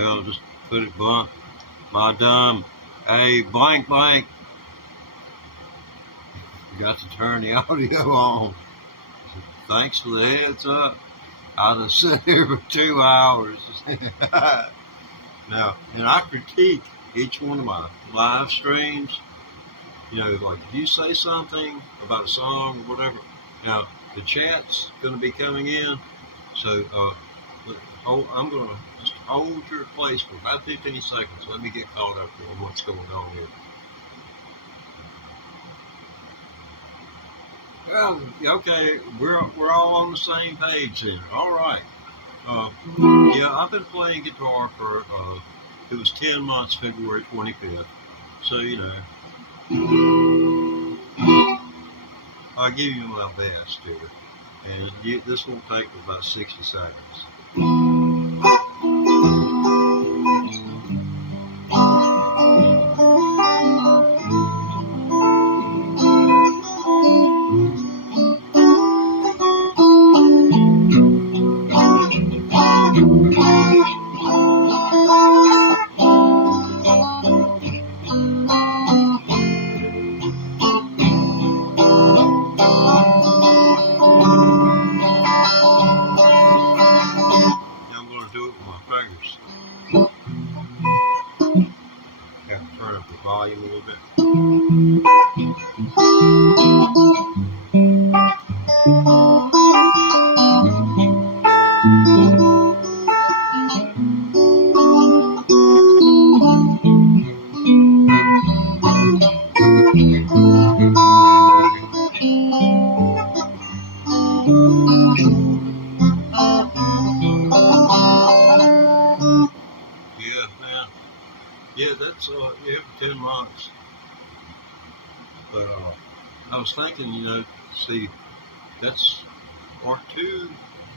hell, just put it blunt. My dumb, hey, blank, blank. You got to turn the audio on. Thanks for the heads up. I'd have sat here for 2 hours. Now, and I critique each one of my live streams. You know, like if you say something about a song or whatever, now the chat's going to be coming in. So I'm going to just hold your place for about 15 seconds. Let me get caught up on what's going on here. Well, okay, we're all on the same page here. All right. Yeah, I've been playing guitar for it was 10 months, February 25th. So I'll give you my best here, and this won't take about 60 seconds. Volume a little bit. Yeah, man. Yeah, that's for 10 months. But I was thinking, see, that's are two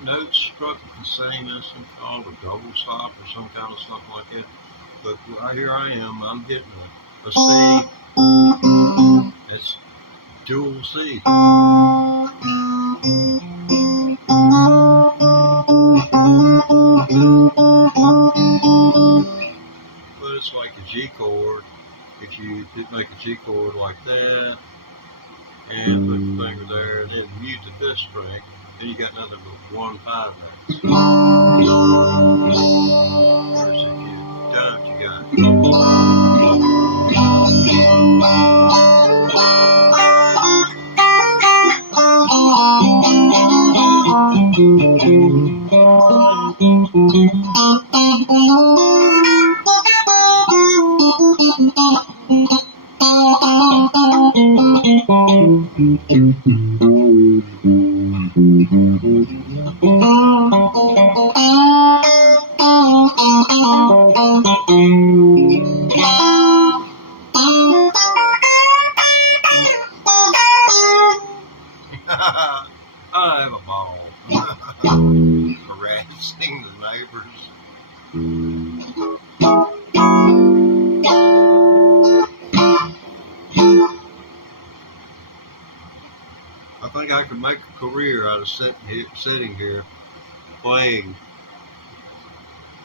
notes struck at the same instant called a double stop or some kind of something like that. But right here I am, I'm hitting a C. That's dual C. But it's like a G chord. If you did make a G chord like that, and put the finger there, and then mute the fifth string, then you got nothing but 1/5 notes. Whereas if you don't, you got. I have a ball. Harassing the neighbors. I think I could make a career out of sitting here playing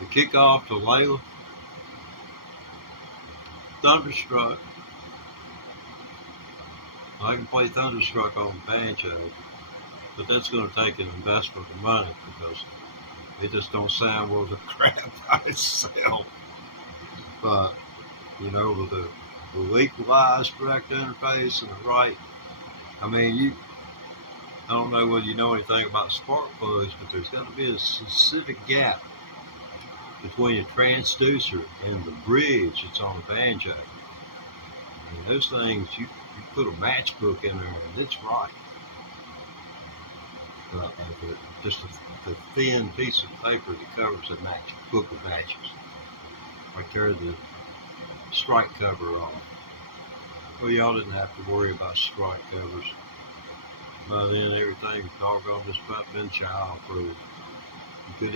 the kickoff to Layla, Thunderstruck. I can play Thunderstruck on the banjo, but that's going to take an investment of money because it just don't sound worth a crap by itself. But, with the equalized direct interface and the right, I don't know whether you know anything about spark plugs, but there's got to be a specific gap between a transducer and the bridge that's on the banjo. Those things, you put a matchbook in there and it's right. Just a thin piece of paper that covers a book of matches. I tear the strike cover off. Well, y'all didn't have to worry about strike covers. By then, everything was doggone just about been child-proof. You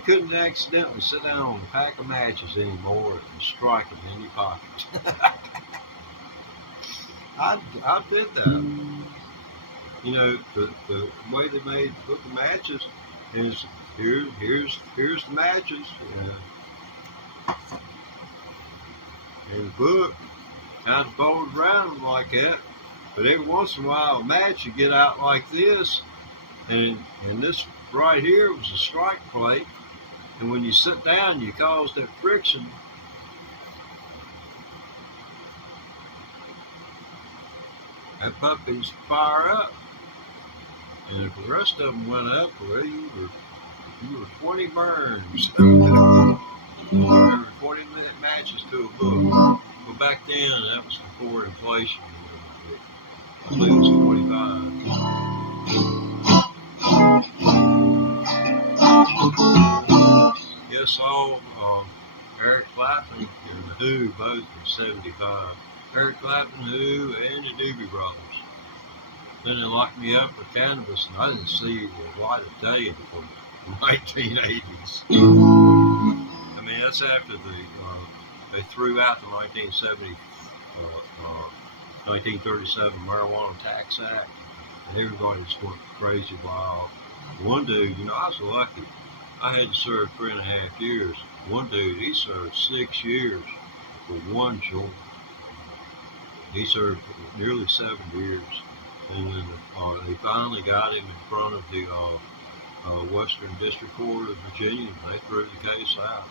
couldn't accidentally sit down on a pack of matches anymore and strike them in your pocket. I did that. The way they made the book of matches is Here's the matches. And the book kind of folds around them like that. But every once in a while, a match you get out like this, and this right here was a strike plate. And when you sit down, you cause that friction. That puppy's fire up. And if the rest of them went up, well, you were 20 burns. Every 20-minute matches to a book. But back then, that was before inflation. I believe it was 25. Yes, all Eric Clapton and the Who both were 75. Eric Clapton, Who, and the Doobie Brothers. Then they locked me up for cannabis, and I didn't see the light of day until the 1980s. I mean, that's after they threw out the 1937 Marijuana Tax Act, and everybody just went crazy wild. One dude, I was lucky. I had to serve 3.5 years. One dude, he served 6 years for one joint. He served nearly 7 years. And then they finally got him in front of the Western District Court of Virginia, and they threw the case out.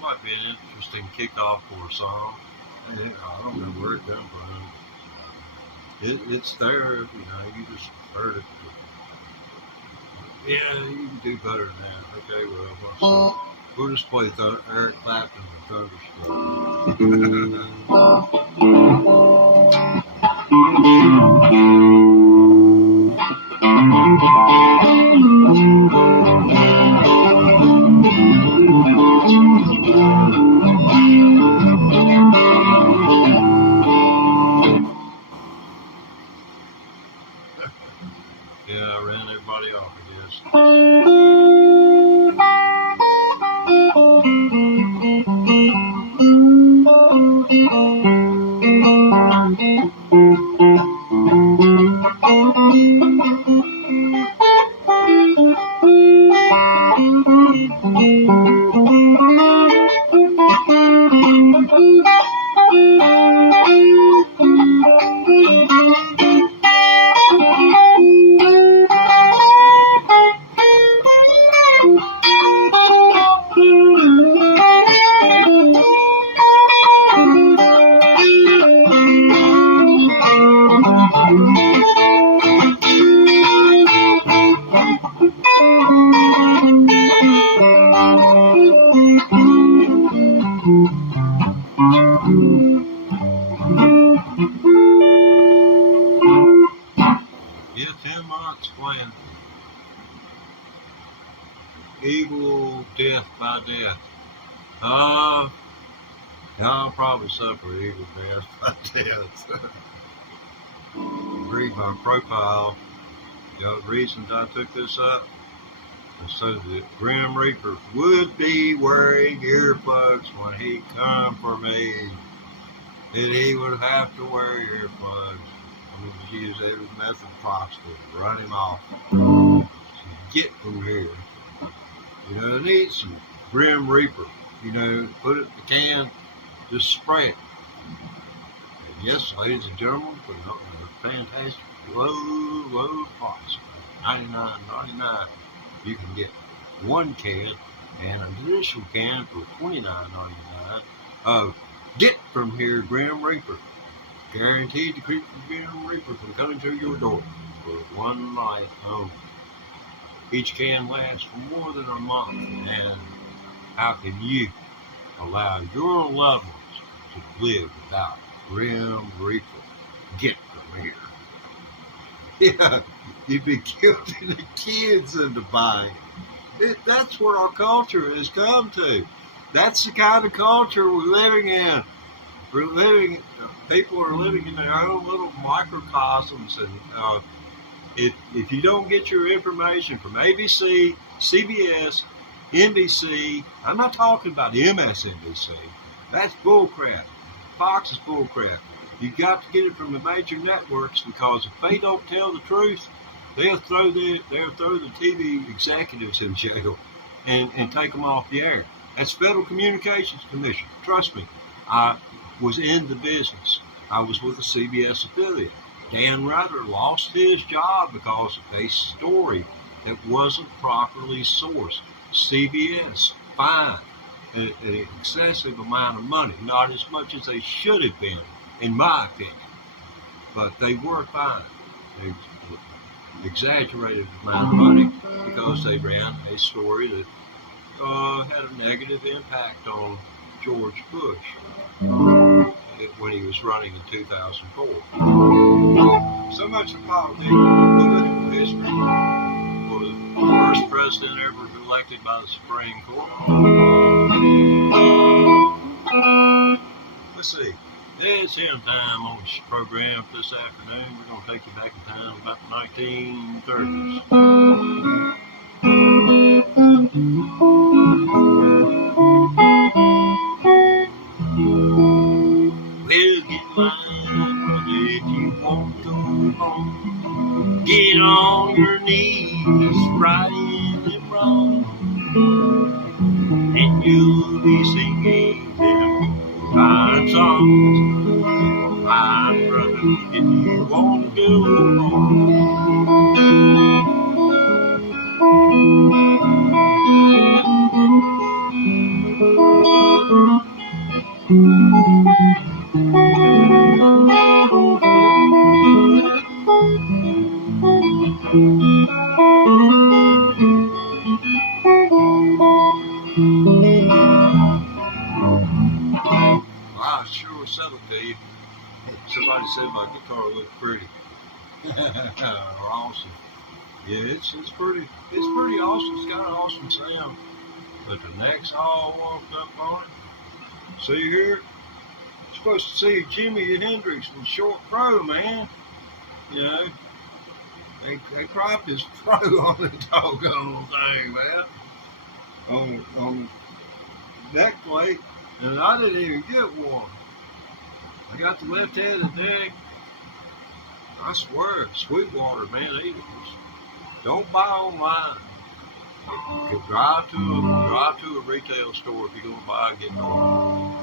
Might be an interesting kickoff for a song. I don't know where it comes from. It's there, you just heard it. Yeah, you can do better than that. Okay, well, we'll just play Eric Clapton and Yeah, I ran everybody off, I guess. Yeah, 10 months playing Eagle Death by Death. I'll probably suffer Eagle Death by Death. Read my profile. The reasons I took this up is so that Grim Reaper would be wearing earplugs when he come for me. And he would have to wear earplugs. I'm going to use every method possible to run him off. So get from here. I need some Grim Reaper. Put it in the can, just spray it. And yes, ladies and gentlemen, for the fantastic low price, $99.99, you can get one can and an additional can for $29.99 of Get From Here Grim Reaper. Guaranteed to keep the Grim Reaper from coming to your door for one night only. Each can lasts for more than a month, and how can you allow your loved ones to live without Grim Reaper? Get from here. Yeah, you'd be guilting the kids into buying. That's where our culture has come to. That's the kind of culture we're living in. People are living in their own little microcosms, and if you don't get your information from ABC, CBS, NBC, I'm not talking about MSNBC. That's bullcrap. Fox is bullcrap. You got to get it from the major networks, because if they don't tell the truth, they'll throw the TV executives in jail and take them off the air. That's Federal Communications Commission. Trust me, I was in the business. I was with a CBS affiliate. Dan Rather lost his job because of a story that wasn't properly sourced. CBS fined an excessive amount of money, not as much as they should have been, in my opinion, but they were fined. They exaggerated the amount of money because they ran a story that had a negative impact on George Bush when he was running in 2004. So much of political history for the first president ever elected by the Supreme Court. Let's see. It's him time on this program this afternoon. We're going to take you back in time about the 1930s. Well, get line if you want to go home. Get on your knees, right and wrong, and you'll be singing them fine songs. My brother, if you want to go home. I sure will sell it to you. Somebody said my guitar looked pretty. Or awesome. Yeah, it's pretty awesome. It's got an awesome sound. But the neck's all walked up on it. See here? You're supposed to see Jimi Hendrix in short fro, man. You know, they cropped his fro on the doggone thing, man. On neck plate, and I didn't even get one. I got the left-handed neck. I swear, Sweetwater, man, don't buy online. Drive to a retail store if you're gonna buy a guitar.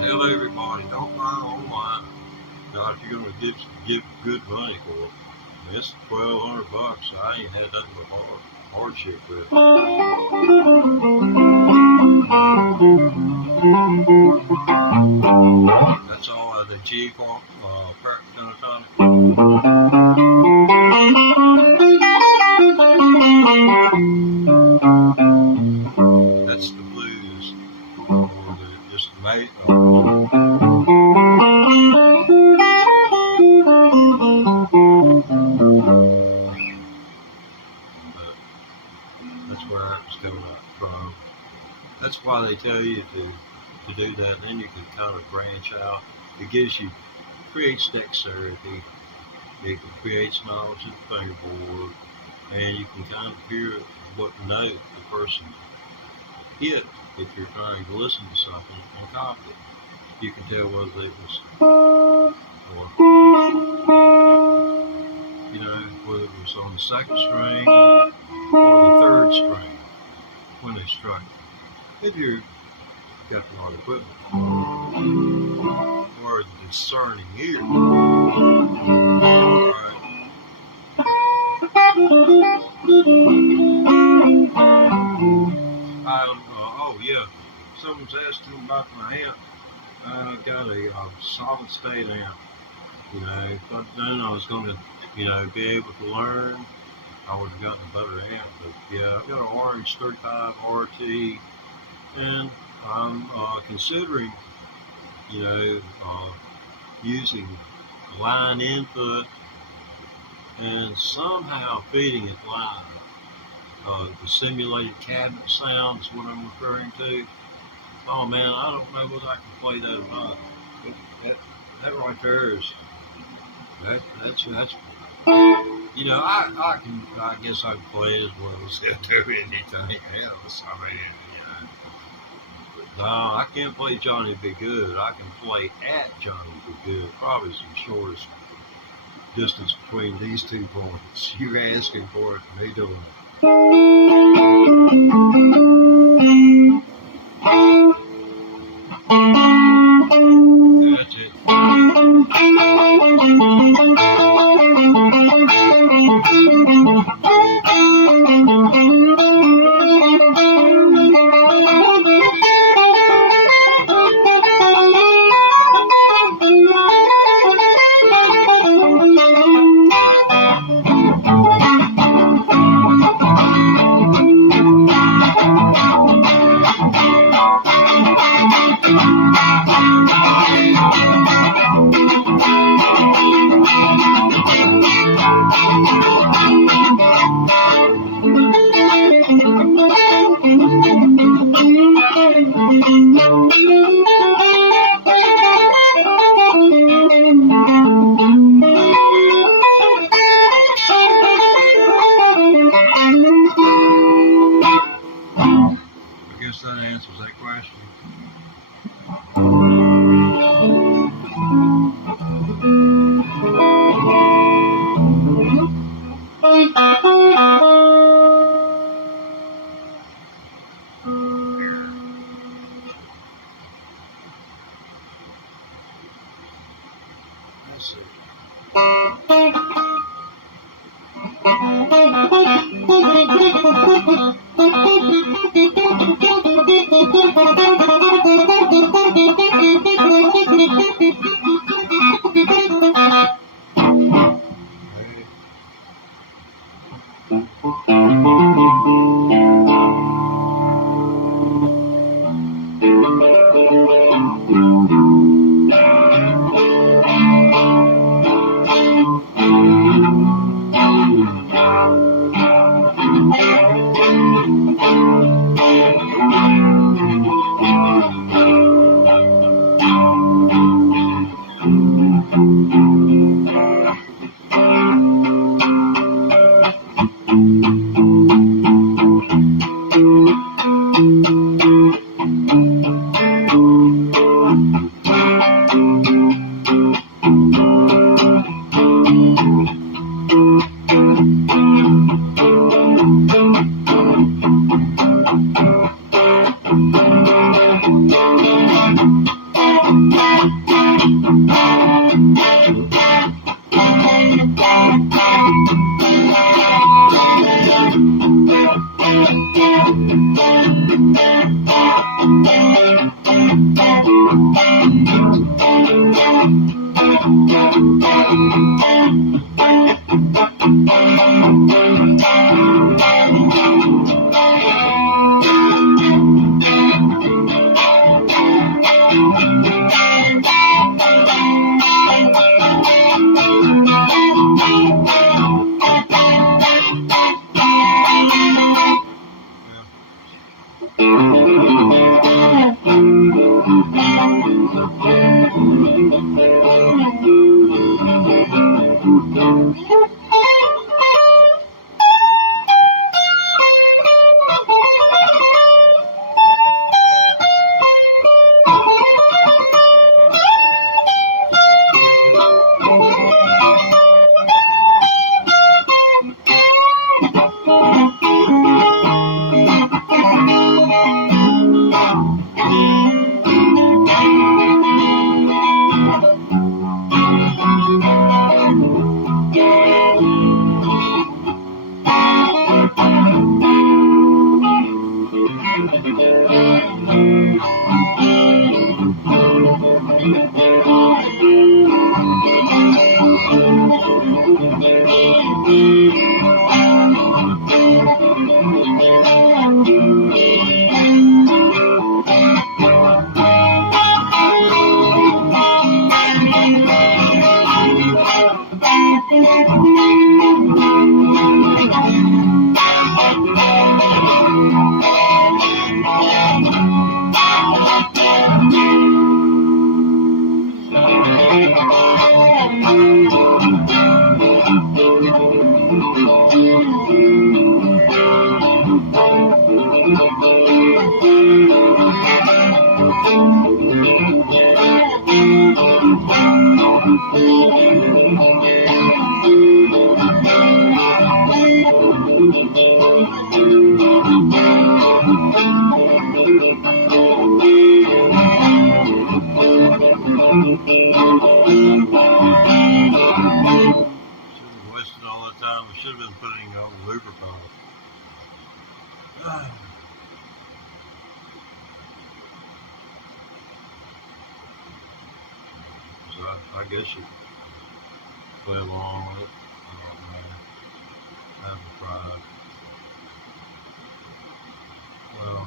Tell everybody, don't buy online. Not if you're gonna give good money for it. It's $1,200. I ain't had nothing but hardship with it. That's all out of the G for pentatonic. That's the blues, or just the mate. That's where it was coming up from. That's why they tell you to do that, and then you can kind of branch out. It creates dexterity, it creates knowledge of the fingerboard, and you can kind of hear what note the person hit if you're trying to listen to something and copy it. You can tell whether it was, or, whether it was on the second string or the third string when they struck it. If you've got the right equipment or the discerning ear. All right. Someone's asking about my amp. I've got a solid state amp. If I'd done, I was going to, be able to learn. I would have gotten a better amp. But yeah, I've got an RH35 RT, and I'm considering, using line input and somehow feeding it live. The simulated cabinet sound is what I'm referring to. Oh man, I don't know whether I can play that or not. But that right there is that's I guess I can play it as well as do anything else. I mean, no, I can't play Johnny Be Good. I can play at Johnny Be Good. Probably the shortest distance between these 2 points. You're asking for it, me doing it. That's it. That answers that question. Let's see. Wasted all that time. I should have been putting on the Uber call. So I guess you play along with it. I haven't tried. Well,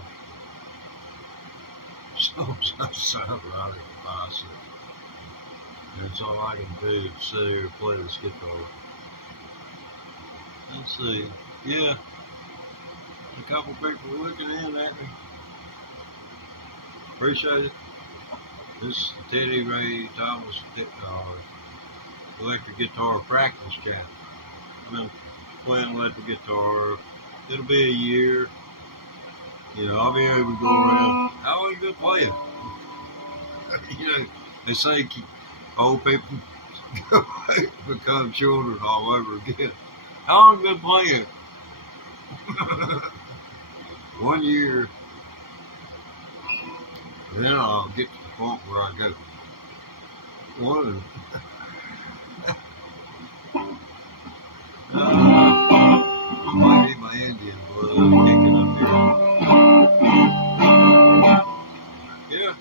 sometimes sound right at the bicycle. And it's all I can do to sit here and play this guitar. Let's see. Yeah. A couple people looking in at me. Appreciate it. This is Teddy Ray Thomas electric guitar practice chat. I've been playing electric guitar. It'll be a year. You know, I'll be able to go around. How long you been playing? You know, they say old people become children all over again. How long you been playing? 1 year. Then I'll get to the point where I go. One. Might be my Indian blood kicking up here. Yeah.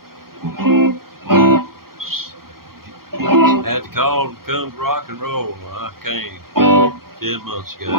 Had to call to come to rock and roll. I came 10 months ago.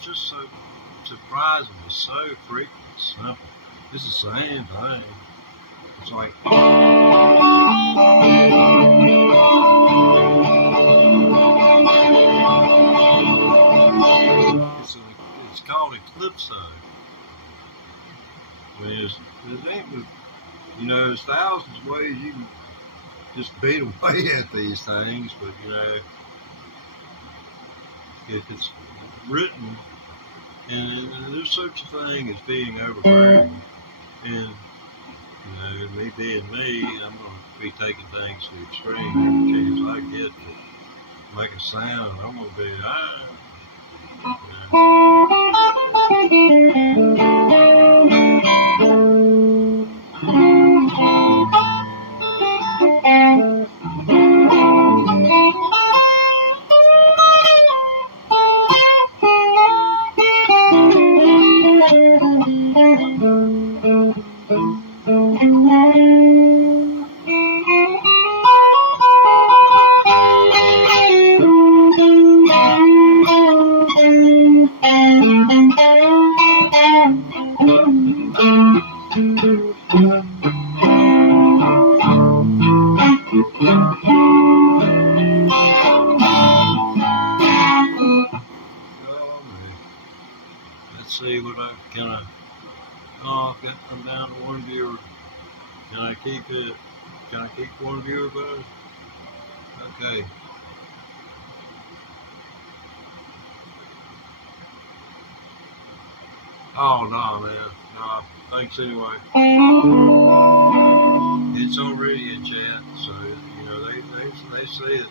Just so surprising, it's so freaking simple. It's the same thing. It's like it's called a calypso. I mean, you know, there's thousands of ways you can just beat away at these things, but you know, if it's written, and there's such a thing as being overbearing, and you know, me being me, I'm going to be taking things to the extreme every chance I get to make a sound. I'm going to be, let's see what I'm down to one viewer. Can I keep it? Can I keep one viewer, bud? Okay. Oh, no, man. No, thanks anyway. It's already in chat, so, you know, they see it.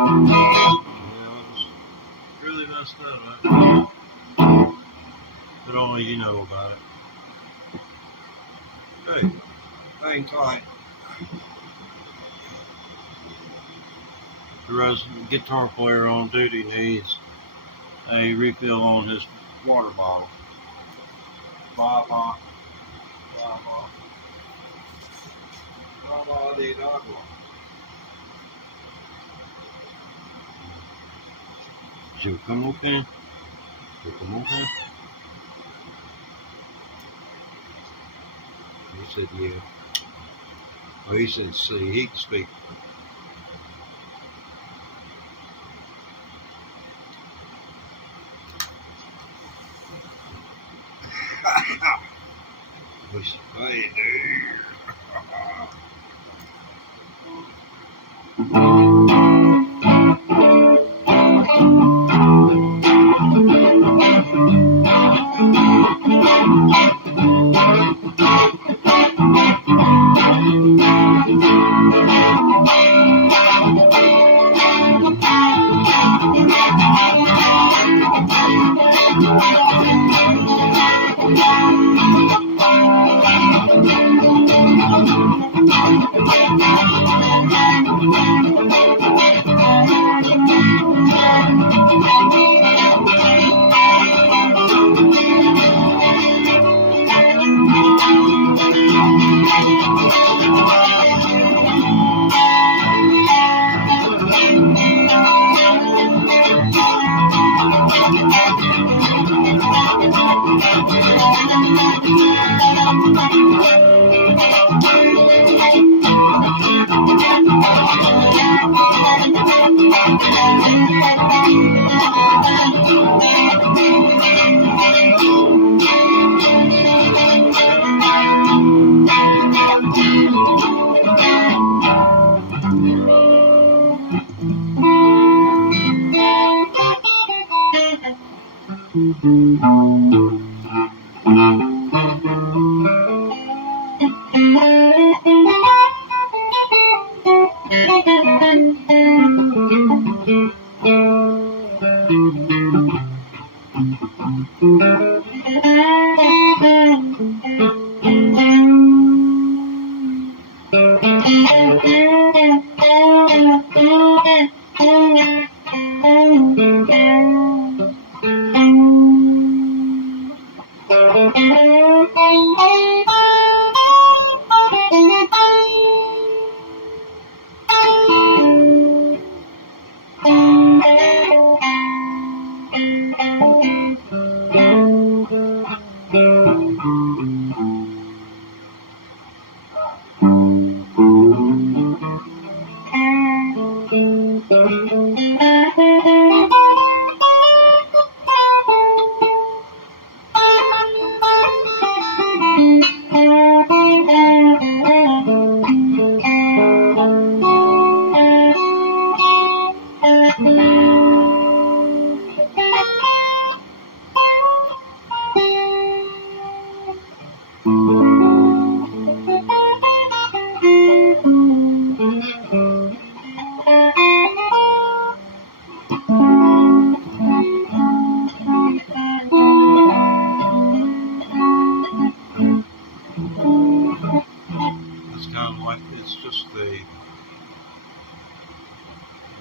it's really messed up, but only you know about it. Hey, hang tight. The resident guitar player on duty needs a refill on his water bottle. Baba, Baba, Baba de agua. Should we come open? Should we come open? He said, yeah. Well, he said, see, he can speak. Wish I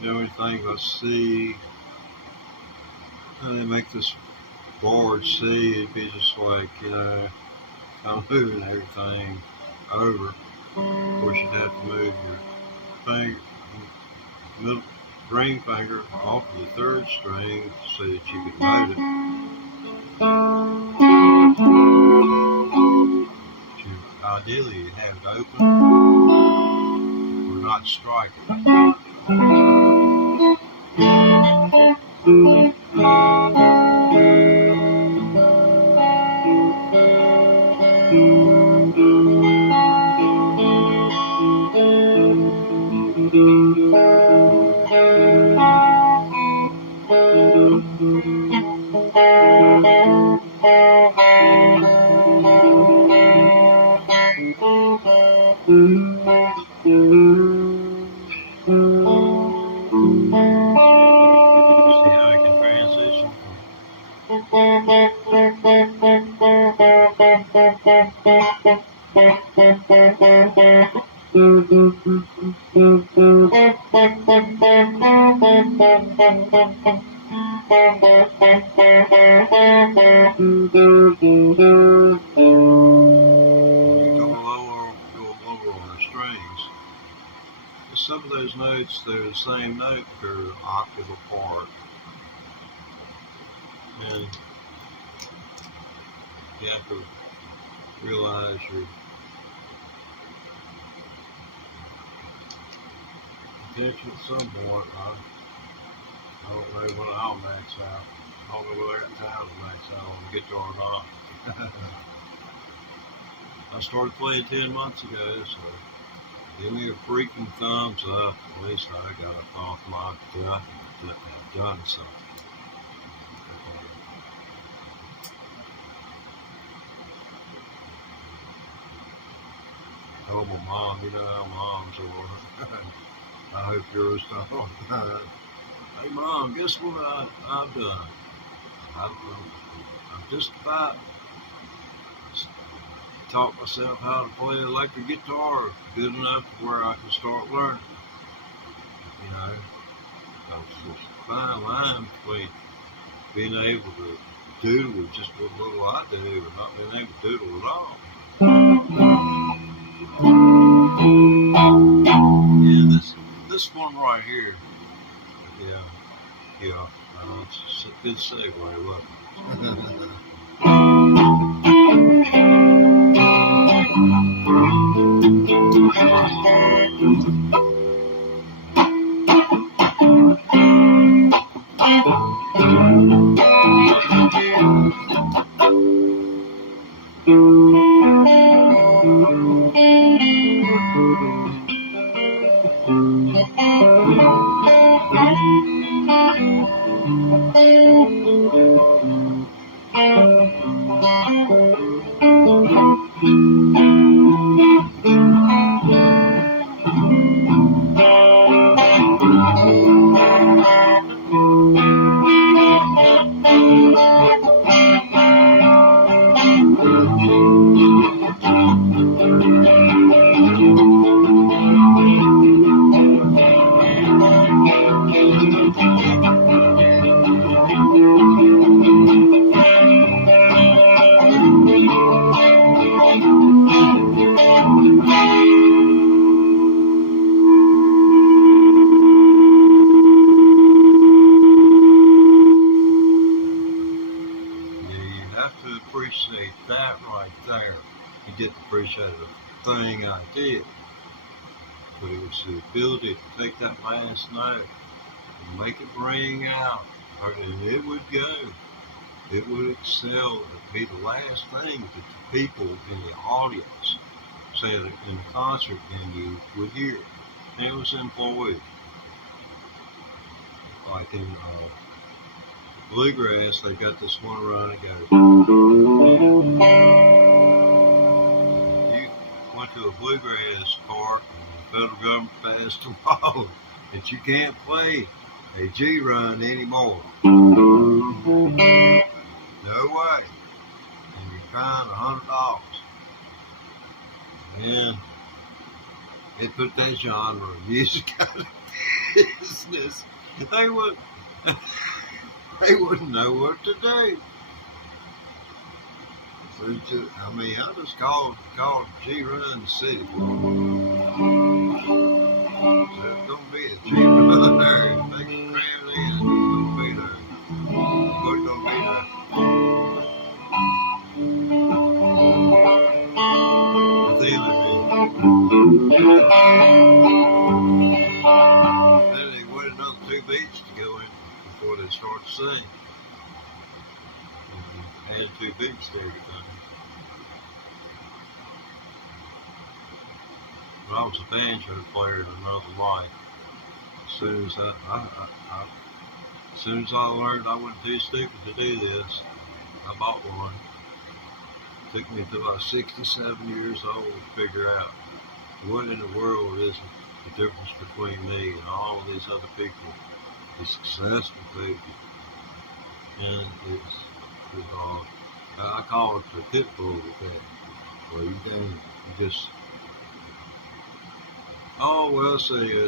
the only thing I see, they make this board see, it'd be just like, kind of moving everything over. Of course, you'd have to move your middle ring finger off of the third string so that you could note it. Ideally, you have it open or not strike it. Go lower on the strings. Some of those notes, they're the same note, they're an octave apart. And you have to realize your potential at some point. I don't know when I'll max out. I don't know whether I got time to max out on the guitar or not. I started playing 10 months ago, so give me a freaking thumbs up. At least I got it off my gut that I've done something. I told my mom, you know how moms are. I hope yours don't. Hey Mom, guess what I've done? I've just about taught myself how to play electric guitar good enough to where I can start learning. You know, there's a fine line between being able to doodle with just what little I do and not being able to doodle at all. Yeah, this one right here. Yeah, it's a good segue, wasn't it? Appreciate that right there. You didn't appreciate the thing I did, but it was the ability to take that last note and make it ring out, and it would go. It would excel. It would be the last thing that the people in the audience, say in the concert venue, would hear. And it was in Floyd. Like in bluegrass, they got this one run that goes. You went to a bluegrass park and the federal government passed a law that you can't play a G run anymore. No way. And you're fined $100. And it put that genre of music out of business. They wouldn't know what to do. I just called G-Run City. So it's gonna be a G-Run there. Make it cram in. It's gonna be there. What's gonna be there? Then they wait another 2 beats to go in before they start to sing. Add 2 beats to everything. When I was a banjo player in another life, as soon as I learned I wasn't too stupid to do this, I bought one. It took me to about 67 years old to figure out what in the world is the difference between me and all of these other people, these successful people. And I call it the pit bull effect, where you just, oh, well, see.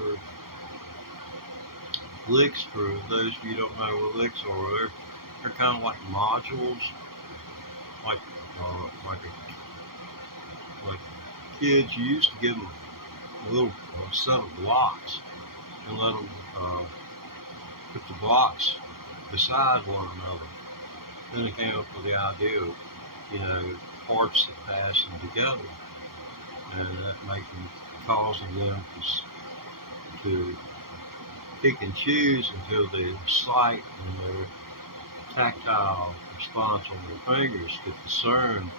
or licks. For those of you who don't know what licks are, they're kind of like modules, like kids. You used to give them a little set of blocks and let them put the blocks beside one another. Then they came up with the idea of, parts that fasten together, and that causing them to pick and choose until their sight and their tactile response on their fingers could discern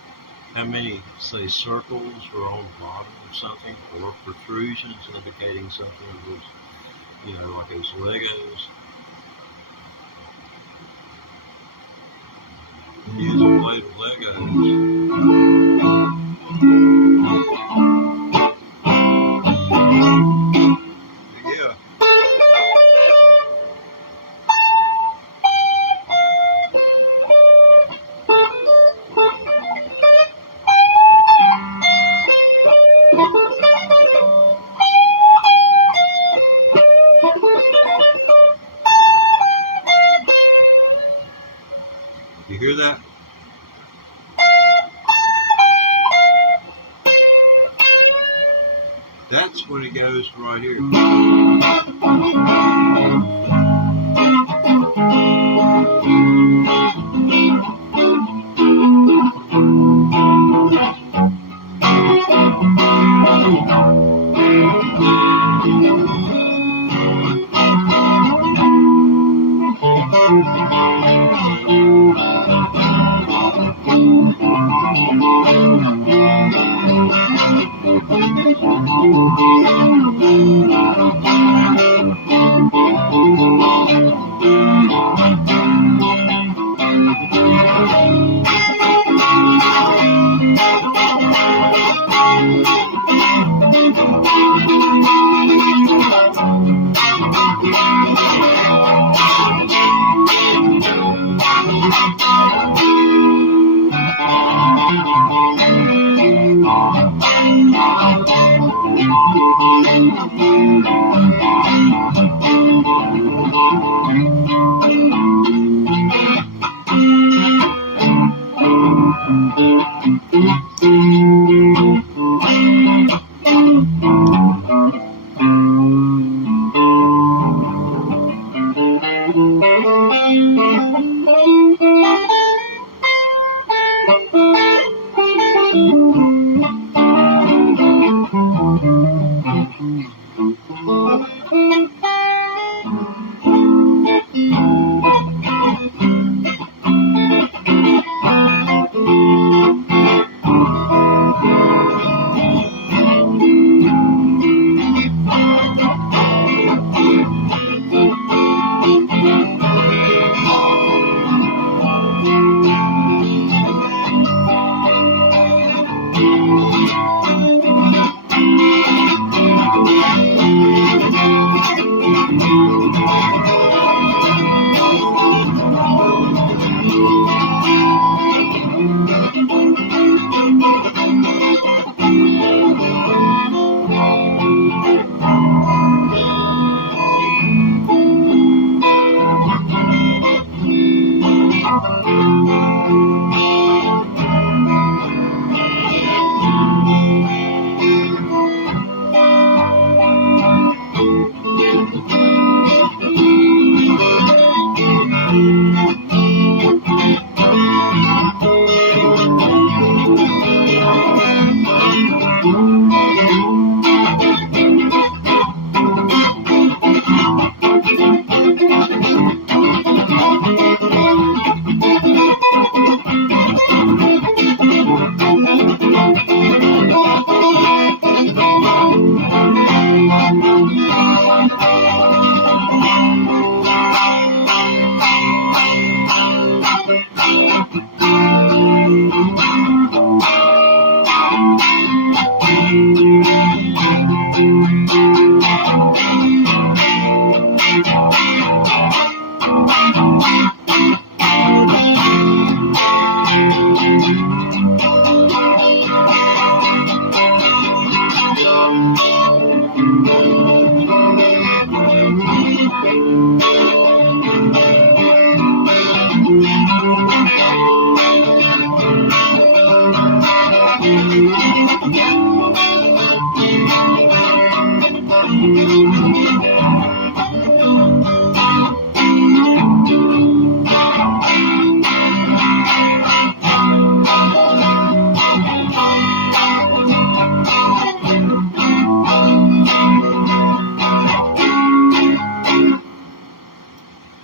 how many, say, circles were on the bottom of something, or protrusions indicating something was, like those Legos. Kids who played with Legos. Yeah. You hear that? That's when it goes right here.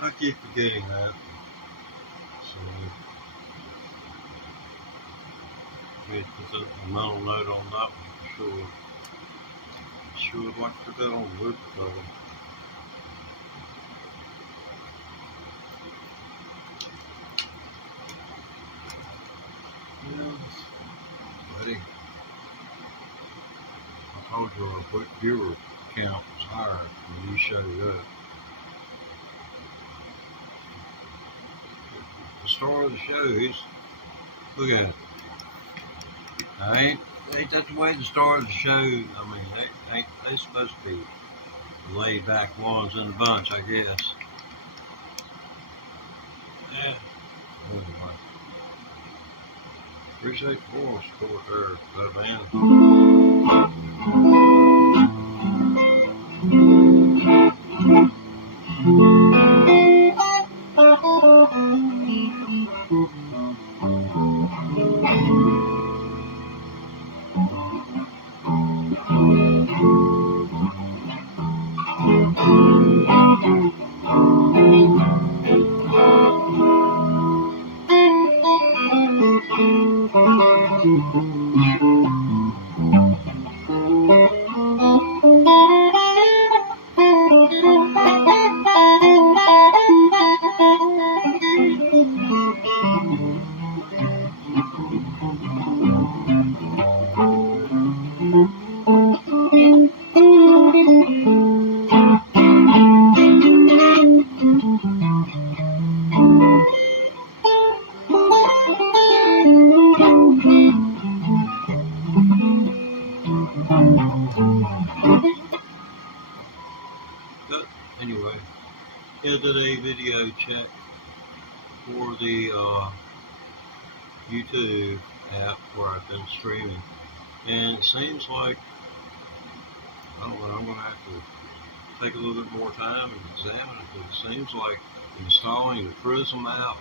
I keep forgetting that. So, let me put a mental note on that one for sure. Sure would like to put that on the loop cover. Buddy, I told you our viewer count was higher when you showed up. The star of the show is, look at it. Ain't that the way the star of the show? I mean, they supposed to be laid back ones in the bunch, I guess. Yeah. Anyway. Appreciate the moral support there, that man. But anyway, I did a video check for the YouTube app where I've been streaming, and it seems like, I don't know, I'm going to have to take a little bit more time and examine it, but it seems like installing the Prism app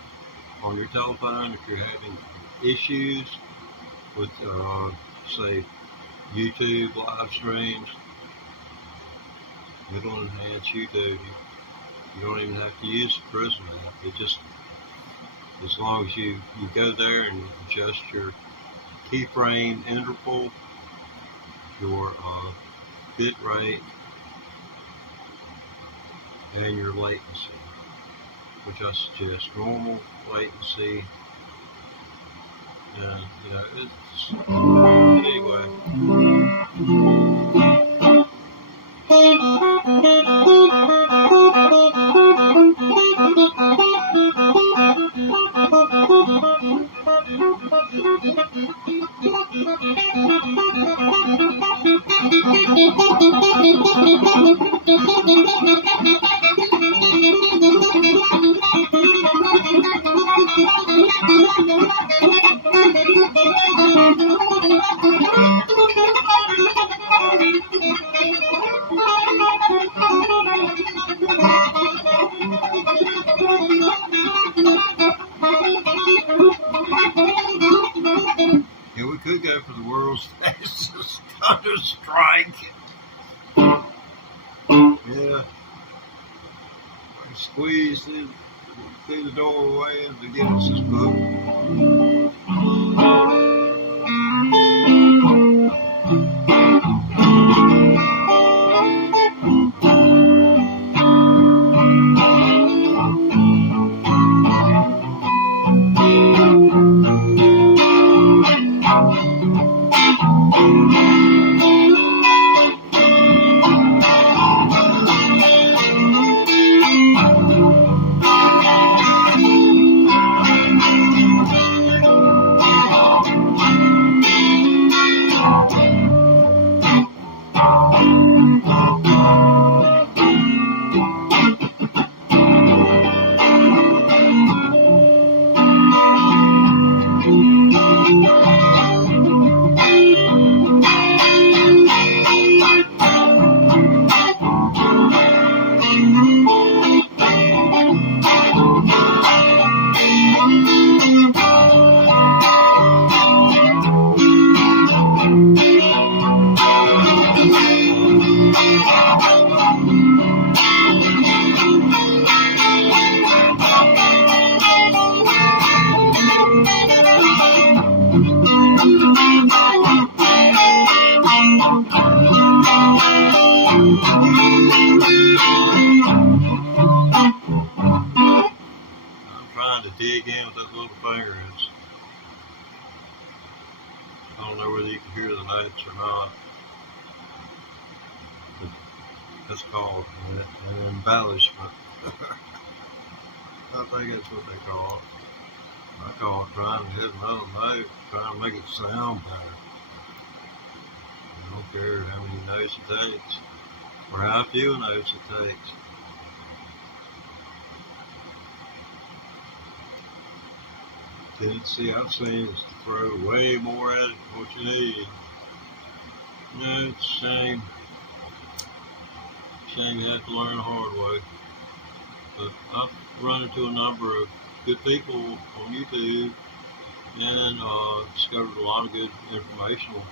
on your telephone, if you're having issues with, say, YouTube live streams, it'll enhance YouTube. You don't even have to use the Prism app. It just, as long as you go there and adjust your keyframe interval, your bit rate, and your latency, which I suggest normal latency. And you know, it's anyway. Yeah, we could go for the world's fastest thunder strike. Yeah. Squeeze through the doorway to give us this book. dig in with that little finger. I don't know whether you can hear the notes or not. But that's called an embellishment. I think that's what they call it. I call it trying to hit another note, trying to make it sound better. I don't care how many notes it takes, or how few notes it takes. Tendency I've seen is to throw way more at it than what you need. No, it's a shame. Shame you have to learn the hard way. But I've run into a number of good people on YouTube and discovered a lot of good informational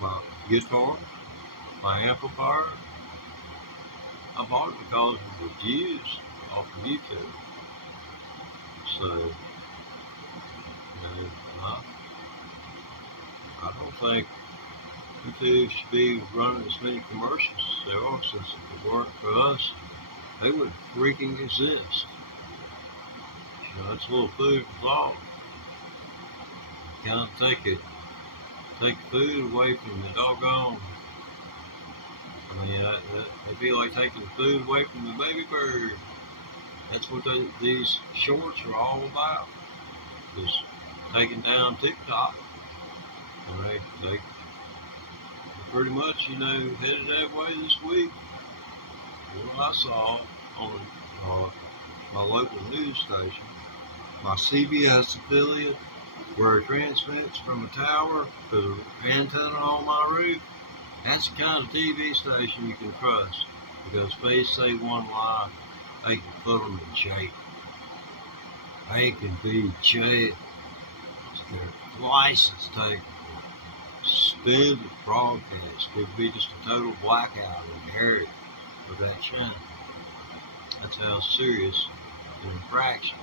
my guitar, my amplifier. I bought it because of reviews off of YouTube. So, I don't think YouTube should be running as many commercials as they are, since if it weren't for us, they would freaking exist. It's a little food for thought. Kind of take food away from the doggone. I mean, it'd be like taking food away from the baby bird. That's what these shorts are all about. Just taking down TikTok. And they pretty much, headed that way this week. What I saw on my local news station, my CBS affiliate, where it transmits from a tower to the antenna on my roof. That's the kind of TV station you can trust, because if they say one lie, they can put them in jail. They can be jailed. Their license taken. Suspended broadcast. Could be just a total blackout in the area of that channel. That's how serious an infraction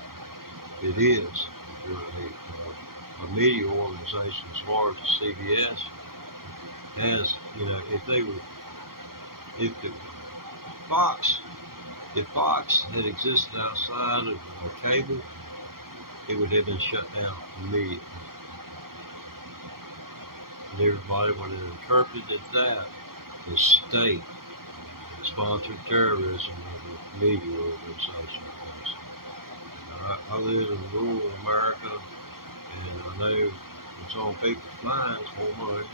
it is for a media organization as far as the CBS has. If Fox had existed outside of cable, it would have been shut down immediately. And everybody would have interpreted that as state-sponsored terrorism of the media organization. I live in rural America, and I know it's on people's minds more money.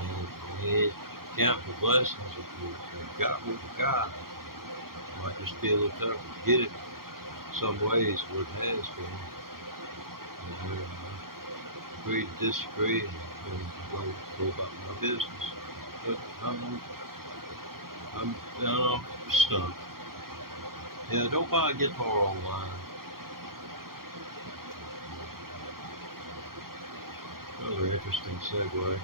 And you count the blessings if you've got what you got. It might just be a little tough to get it some ways what it has been. Agree to disagree and go about my business. But I'm stumped. Yeah, don't buy a guitar online. Another interesting segue.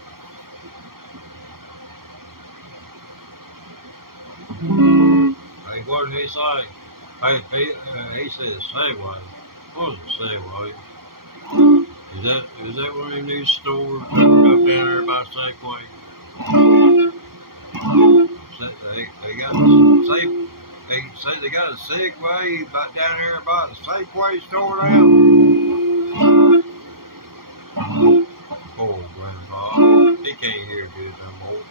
Hey, what did he say? He said segue. What was it, segue? Is that one of them new stores up down there by Safeway? They got Safeway. They say they got a Segway down there by the Safeway store now. Poor Grandpa. He can't hear good no more.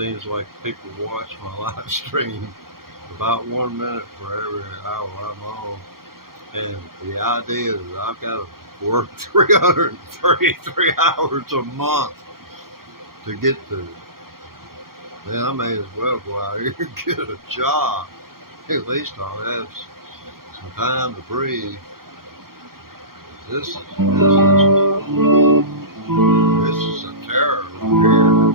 seems like people watch my live stream about 1 minute for every hour I'm on. And the idea is I've got to work 333 hours a month to get to. Then I may as well go out here and get a job. At least I'll have some time to breathe. This is a terror here.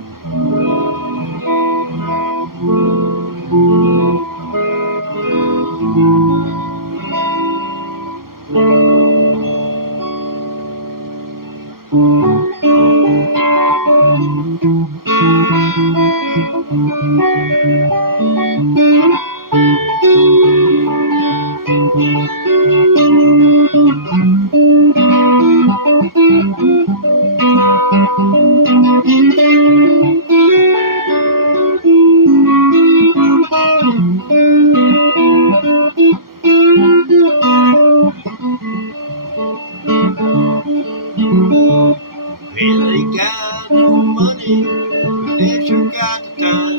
Well, they got no money, but they sure got the time.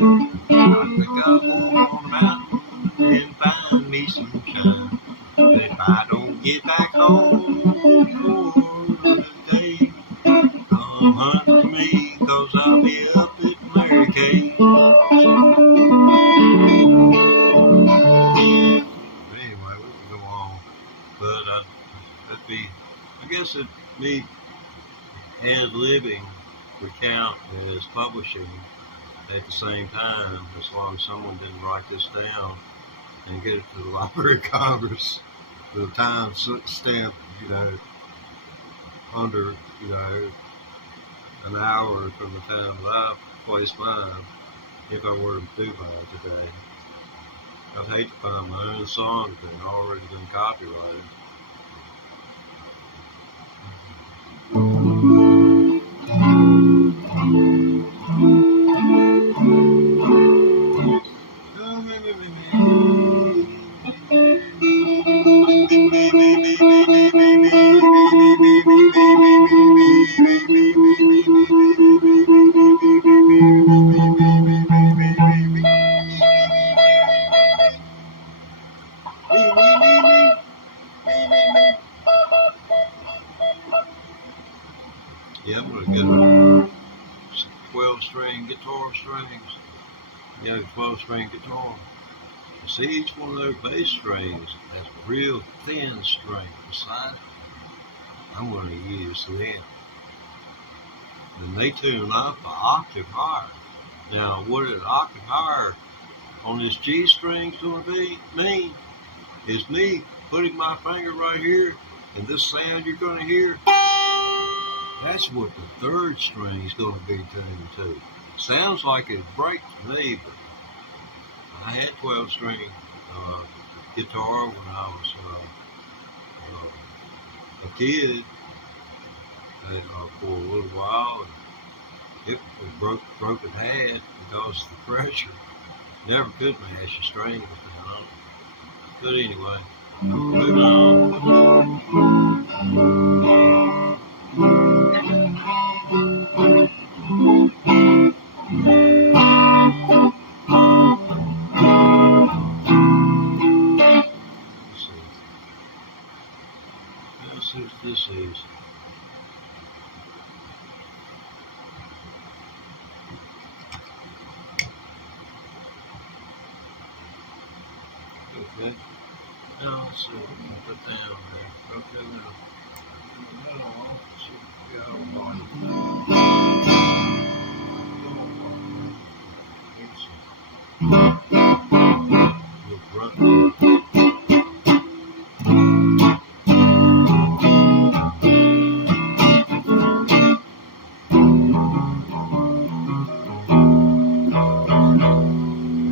I think I'll go on the mountain and find me some shine. But if I don't get back home before the day, come hunt for me, 'cause I'll be up at Mary Kay. But anyway, we can go on. But I guess it'd be ad-libbing recount as publishing at the same time, as long as someone didn't write this down and get it to the Library of Congress with a time stamp, under, an hour from the time that I placed mine, if I were to do mine today. I'd hate to find my own songs that had already been copyrighted. Yeah, I'm going to get a 12-string guitar strings. 12-string guitar. See, each one of those bass strings has a real thin string beside it. I'm going to use them. Then they tune up an octave higher. Now, what an octave higher on this G string is going to mean is me putting my finger right here, and this sound you're going to hear, that's what the third string is going to be tuned to. Sounds like it breaks to me, but I had 12-string guitar when I was a kid for a little while, and it broke in half because of the pressure. Never could mash a string with it on. But anyway, moving on. Let's see what this is. Okay. Now let's see what we can put down there. Okay, now.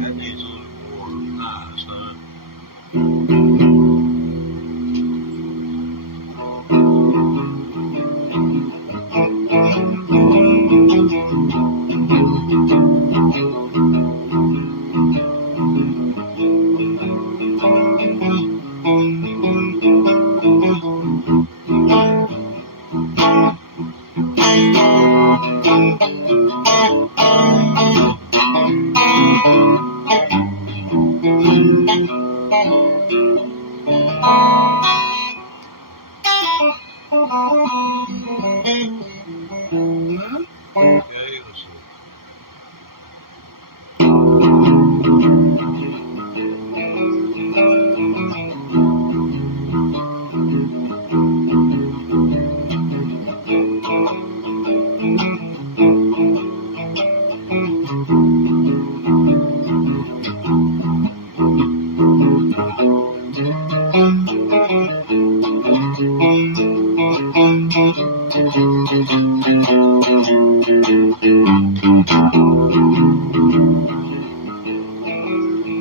That needs a little more eyes, huh? Okay, let's see.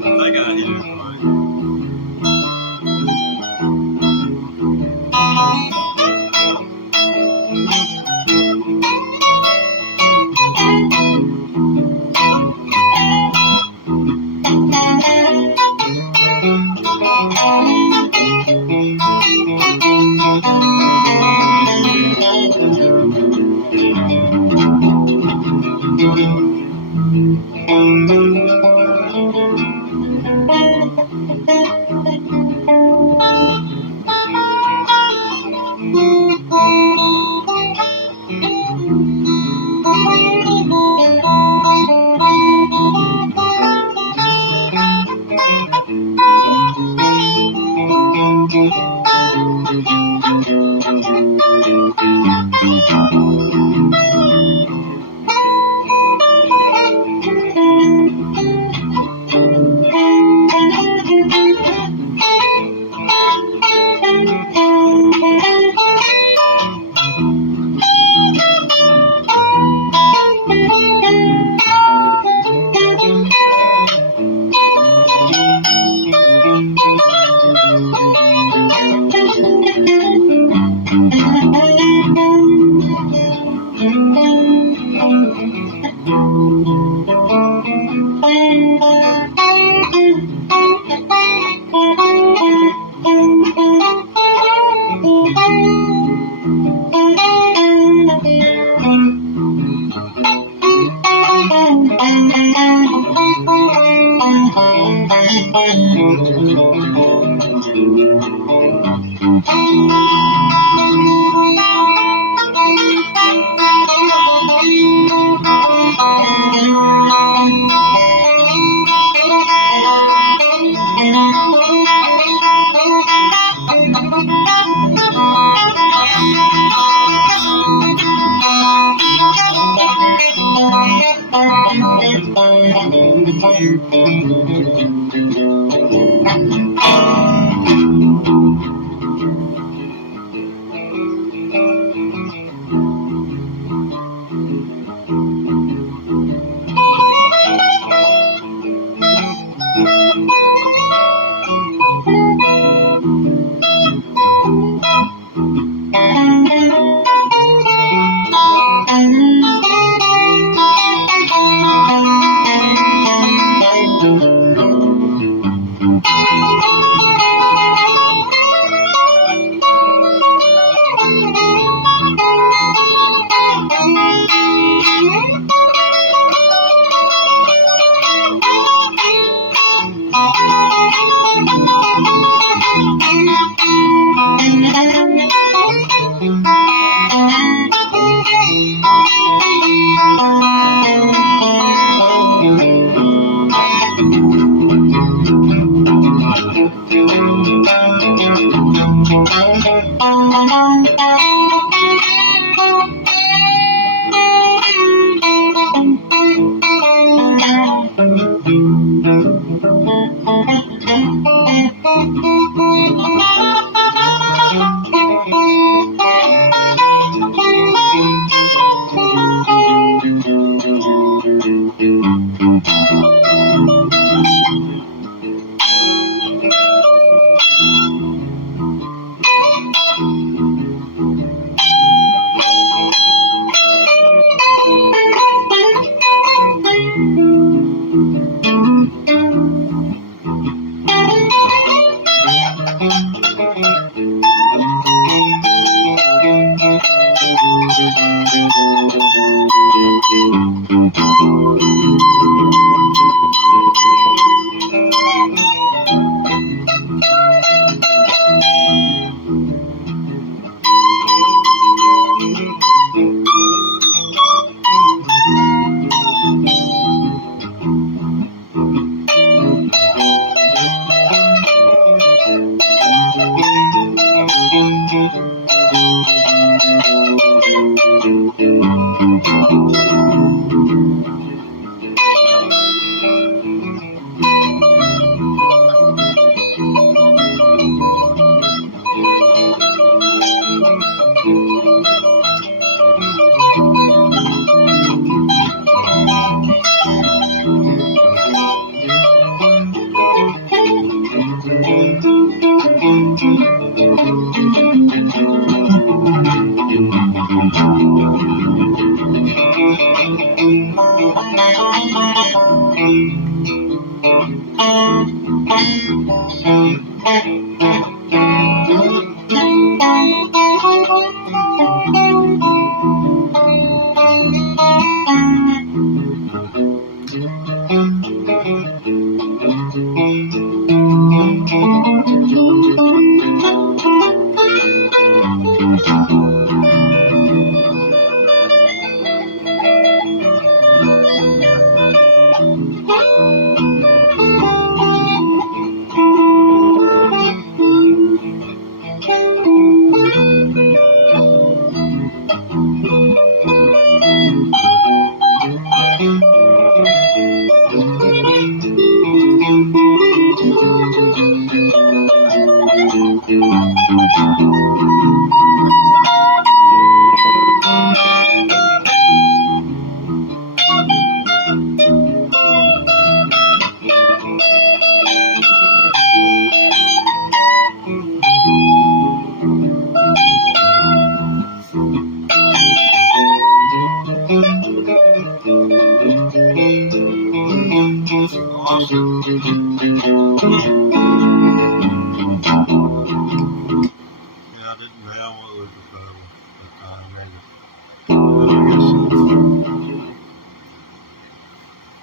I think I hit it right.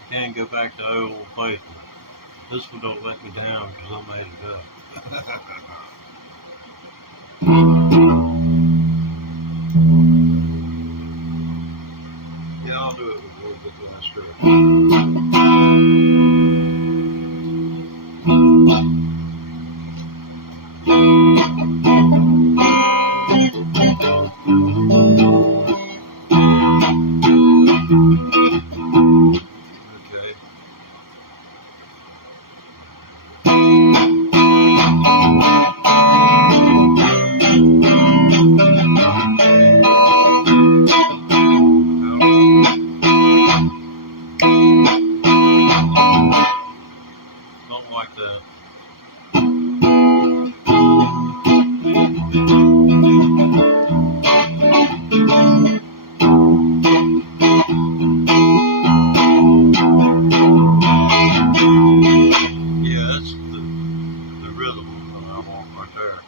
Can't go back to old places. This one don't let me down because I made it up. Yeah, I'll do it with a little bit less stress. Don't like that. Yeah, that's the rhythm that I want right there.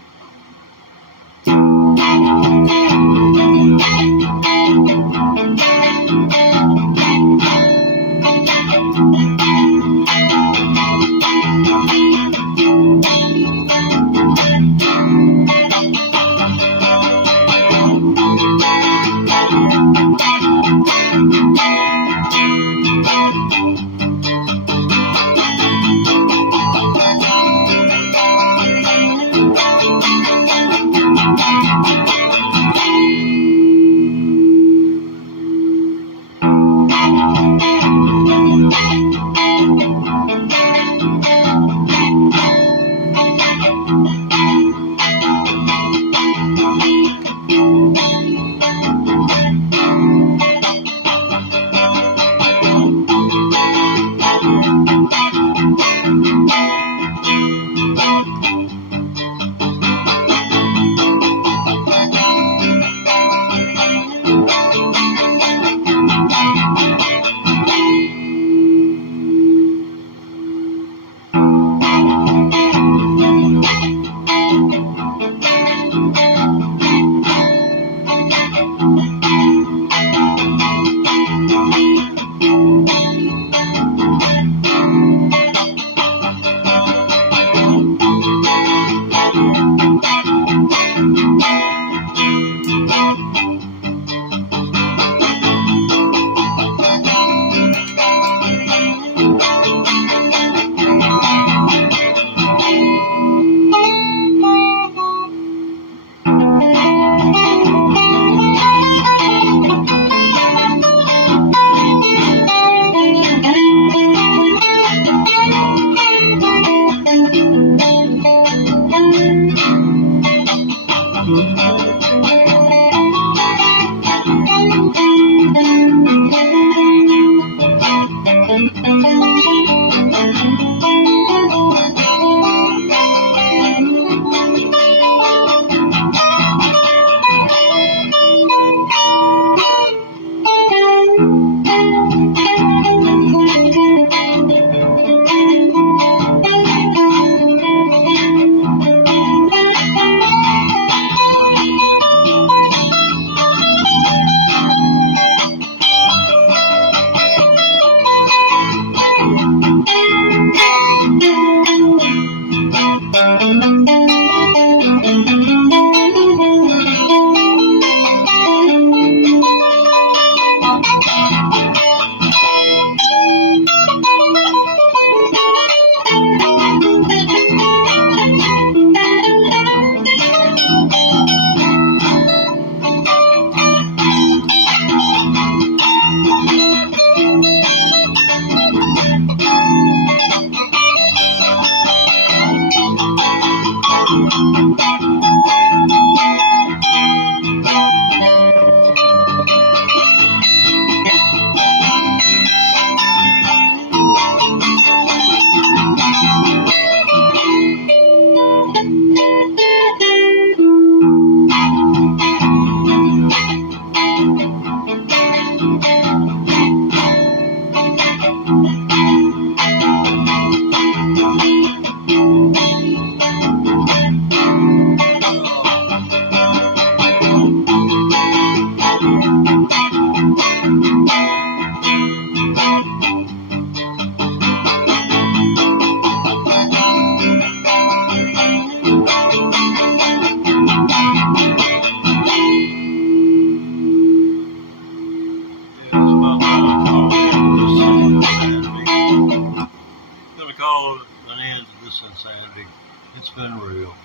unreal.